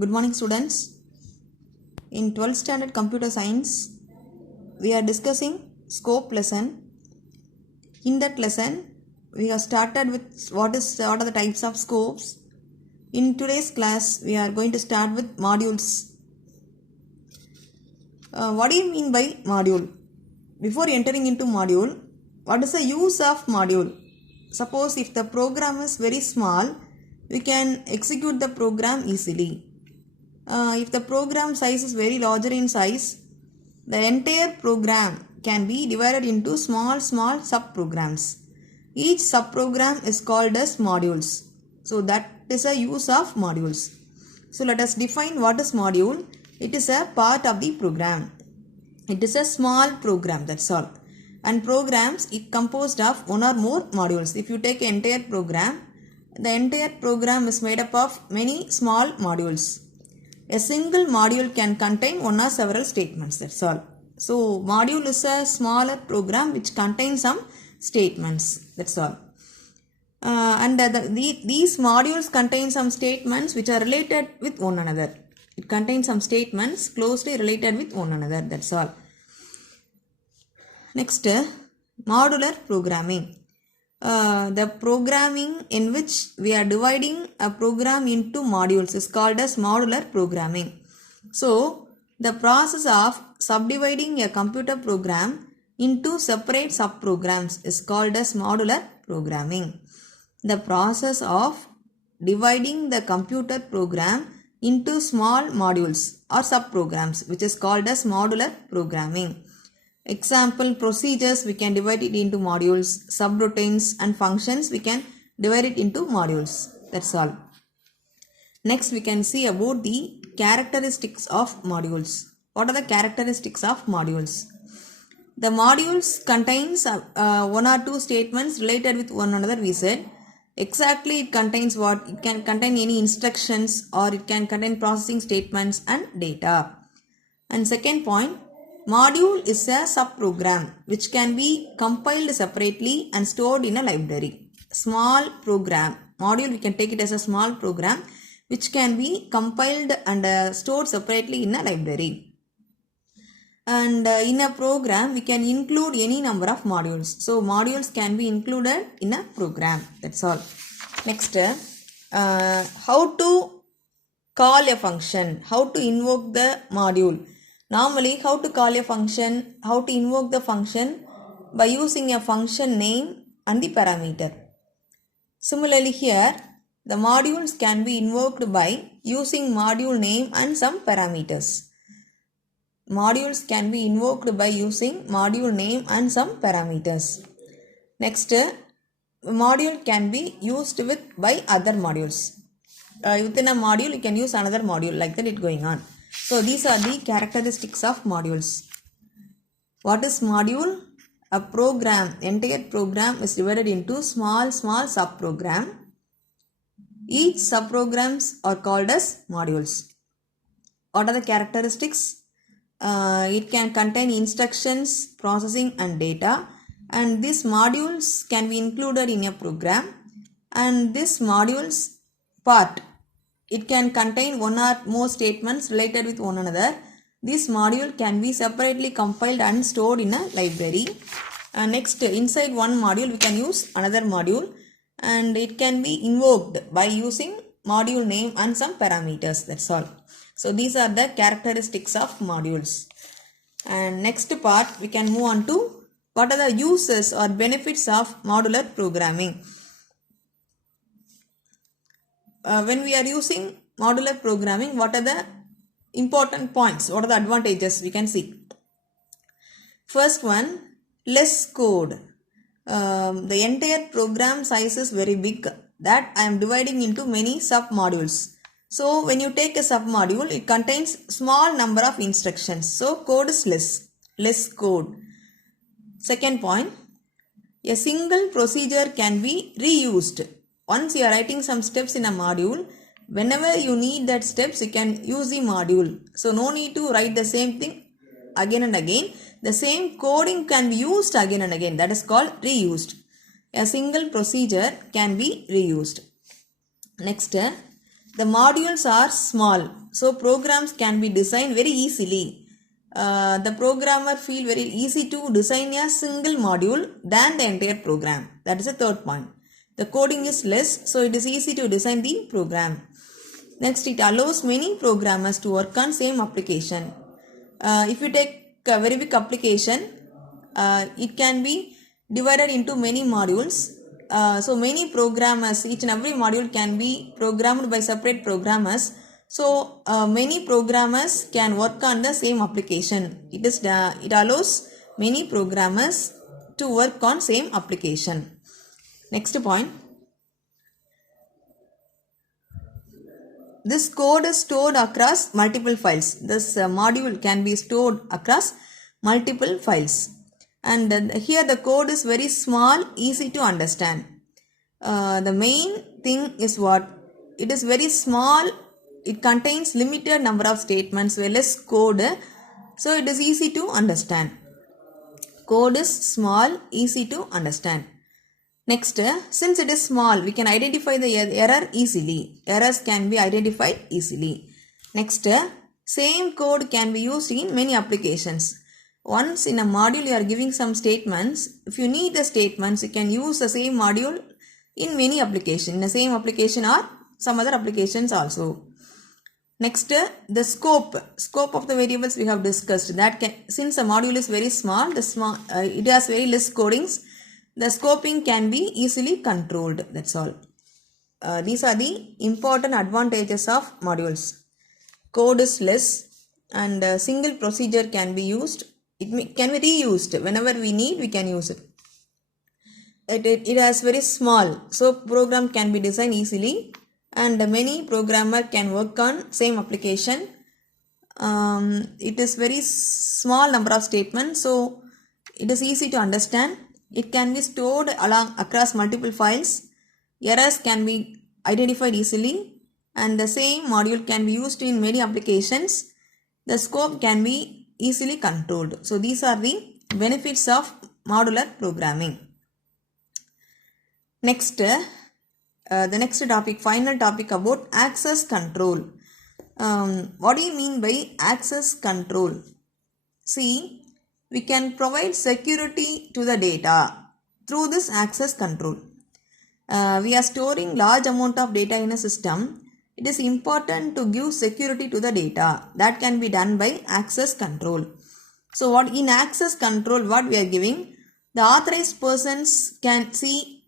Good morning, students. In 12th standard computer science, we are discussing scope lesson. In that lesson, we have started with what are the types of scopes. In today's class, we are going to start with modules. What do you mean by module? Before entering into module, what is the use of module? Suppose if the program is very small, we can execute the program easily. If the program size is very larger in size, the entire program can be divided into small sub-programs. Each sub-program is called as modules. So that is a use of modules. So let us define what is module. It is a part of the program. It is a small program, that's all. And programs it composed of one or more modules. If you take an entire program, the entire program is made up of many small modules. A single module can contain one or several statements, that's all. So module is a smaller program which contains some statements, that's all. These modules contain some statements which are related with one another. It contains some statements closely related with one another, that's all. Next, modular programming. The programming in which we are dividing a program into modules is called as modular programming. So, the process of subdividing a computer program into separate subprograms is called as modular programming. The process of dividing the computer program into small modules or subprograms, which is called as modular programming. Example procedures, we can divide it into modules. Subroutines and functions, we can divide it into modules. That's all. Next, we can see about the characteristics of modules. What are the characteristics of modules? The modules contains one or two statements related with one another, we said. Exactly, it contains what? It can contain any instructions or it can contain processing statements and data. And second point, module is a subprogram which can be compiled separately and stored in a library. Small program. Module, we can take it as a small program which can be compiled and stored separately in a library. And in a program, we can include any number of modules. So, modules can be included in a program. That's all. Next, how to call a function. How to invoke the module. Normally, how to call a function, how to invoke the function by using a function name and the parameter. Similarly here, the modules can be invoked by using module name and some parameters. Modules can be invoked by using module name and some parameters. Next, module can be used by other modules. Within a module, you can use another module, like that it going on. So these are the characteristics of modules. What is module? A program, entire program is divided into small subprogram. Each subprograms are called as modules. What are the characteristics? It can contain instructions, processing and data, and these modules can be included in a program. And this modules part, it can contain one or more statements related with one another. This module can be separately compiled and stored in a library. Next, inside one module, we can use another module and it can be invoked by using module name and some parameters. That's all. So, these are the characteristics of modules. And next part, we can move on to what are the uses or benefits of modular programming. When we are using modular programming, what are the important points? What are the advantages we can see? First one, less code. The entire program size is very big, that I am dividing into many sub-modules. So, when you take a sub-module, it contains small number of instructions. So, code is less code. Second point, a single procedure can be reused. Once you are writing some steps in a module, whenever you need that steps, you can use the module. So, no need to write the same thing again and again. The same coding can be used again and again. That is called reused. A single procedure can be reused. Next, the modules are small, so programs can be designed very easily. The programmer feel very easy to design a single module than the entire program. That is the third point. The coding is less, so it is easy to design the program. Next, it allows many programmers to work on same application. If you take a very big application, it can be divided into many modules. So many programmers, each and every module can be programmed by separate programmers. So many programmers can work on the same application. It allows many programmers to work on same application. Next point. This code is stored across multiple files. This module can be stored across multiple files. And here the code is very small, easy to understand. The main thing is what? It is very small. It contains limited number of statements, less code. So it is easy to understand. Code is small, easy to understand. Next, since it is small, we can identify the error easily. Errors can be identified easily. Next, same code can be used in many applications. Once in a module you are giving some statements. If you need the statements, you can use the same module in many applications. In the same application or some other applications also. Next, the scope of the variables we have discussed. Since the module is very small, it has very less codings. The scoping can be easily controlled. That's all. These are the important advantages of modules. Code is less and a single procedure can be used. It can be reused. Whenever we need, we can use it. It has very small, so program can be designed easily and many programmer can work on same application. It is very small number of statements, so it is easy to understand. It can be stored across multiple files. Errors can be identified easily and the same module can be used in many applications. The scope can be easily controlled. So these are the benefits of modular programming. Next, the next topic, final topic about access control. What do you mean by access control? See, we can provide security to the data through this access control. We are storing large amount of data in a system. It is important to give security to the data. That can be done by access control. So what in access control, what we are giving, the authorized persons can see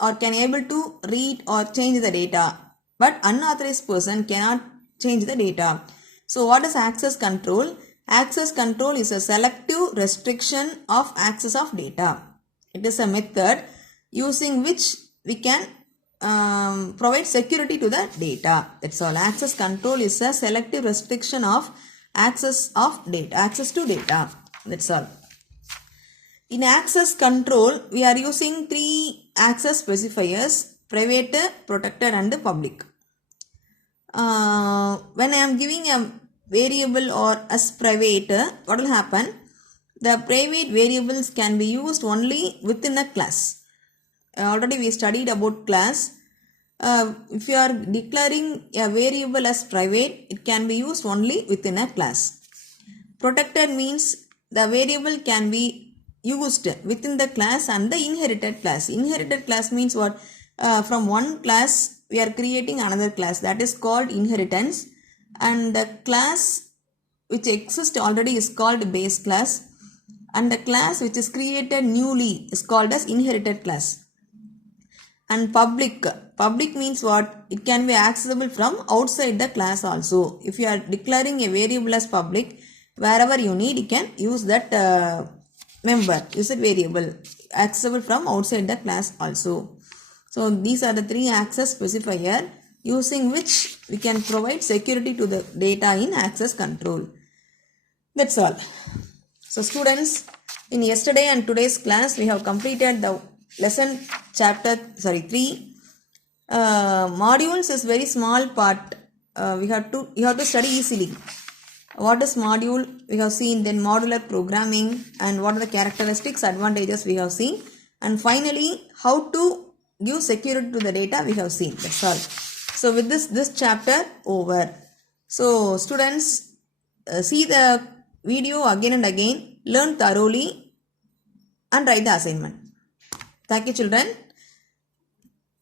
or can able to read or change the data, but unauthorized person cannot change the data. So what is access control? Access control is a selective restriction of access of data. It is a method using which we can provide security to the data. That's all. Access control is a selective restriction of access to data. That's all. In access control, we are using three access specifiers: private, protected and public. When I am giving a variable or as private, what will happen? The private variables can be used only within a class. Already we studied about class. If you are declaring a variable as private, it can be used only within a class. Protected means the variable can be used within the class and the inherited class. Inherited class means what? From one class we are creating another class, that is called inheritance, and the class which exists already is called base class, and the class which is created newly is called as inherited class. And public means what? It can be accessible from outside the class also. If you are declaring a variable as public, wherever you need you can use that use that variable, accessible from outside the class also. So these are the three access specifier using which we can provide security to the data in access control. That's all. So students, in yesterday and today's class we have completed the lesson chapter 3. Modules is very small part. You have to study easily. What is module we have seen, then modular programming and what are the characteristics, advantages we have seen, and finally how to give security to the data we have seen. That's all. So with this chapter over. So students, see the video again and again, learn thoroughly and write the assignment. Thank you children.